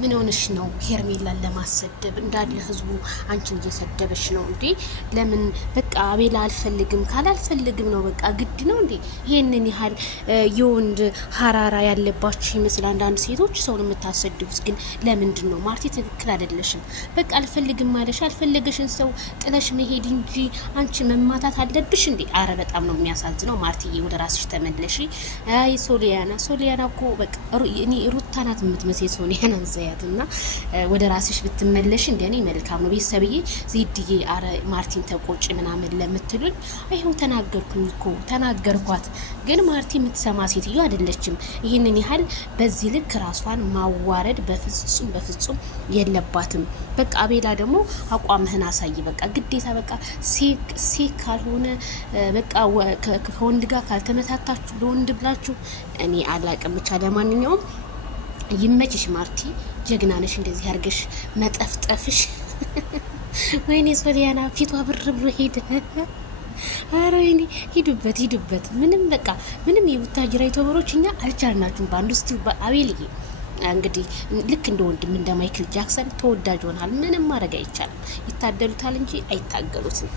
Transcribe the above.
ምን ሆነሽ ነው ሄርሜላን ለማሰደብ እንዳለ ህዝቡ አንቺን እየሰደበሽ ነው እንዴ? ለምን በቃ አቤላ አልፈልግም ካላልፈልግም ነው በቃ ግድ ነው እንዴ? ይሄንን ያህል የወንድ ሀራራ ያለባችሁ ይመስል አንዳንድ ሴቶች ሰውን የምታሰድቡት ግን ለምንድን ነው? ማርቲ ትክክል አይደለሽም። በቃ አልፈልግም ማለሽ አልፈለገሽን ሰው ጥለሽ መሄድ እንጂ አንቺ መማታት አለብሽ እንዴ? አረ በጣም ነው የሚያሳዝነው። ማርቲዬ ወደ ራስሽ ተመለሺ። አይ ሶሊያና እኮ በቃ እኔ ሩታ ናት የምትመስል ሶሊያና ያትና ወደ ራስሽ ብትመለሽ እንደኔ መልካም ነው። ቤተሰብዬ ዜድዬ አረ ማርቲን ተቆጭ ምናምን ለምትሉኝ አይሁን ተናገርኳት። ግን ማርቲ የምትሰማ ሴትዮ አይደለችም። ይህንን ያህል በዚህ ልክ ራሷን ማዋረድ በፍጹም የለባትም። በቃ አቤላ ደግሞ አቋምህን አሳይ። በቃ ግዴታ በቃ ሴክ ካልሆነ በቃ ከወንድ ጋር ካልተመታታችሁ ለወንድ ብላችሁ እኔ አላቅም። ብቻ ለማንኛውም ይመችሽ ማርቲ፣ ጀግና ነሽ እንደዚህ አርገሽ መጠፍጠፍሽ። ወይኔ ሶሊያና ፊቷ ብር ብሎ ሄደ። አረ ወይኔ ሂዱበት። ምንም የቡታጅራ ዩቲዩበሮች እኛ አልቻልናችሁም። በአንዱ ስቲ አቤልዬ እንግዲህ ልክ እንደ ወንድም እንደ ማይክል ጃክሰን ተወዳጅ ሆናል። ምንም ማድረግ አይቻልም። ይታደሉታል እንጂ አይታገሉትም።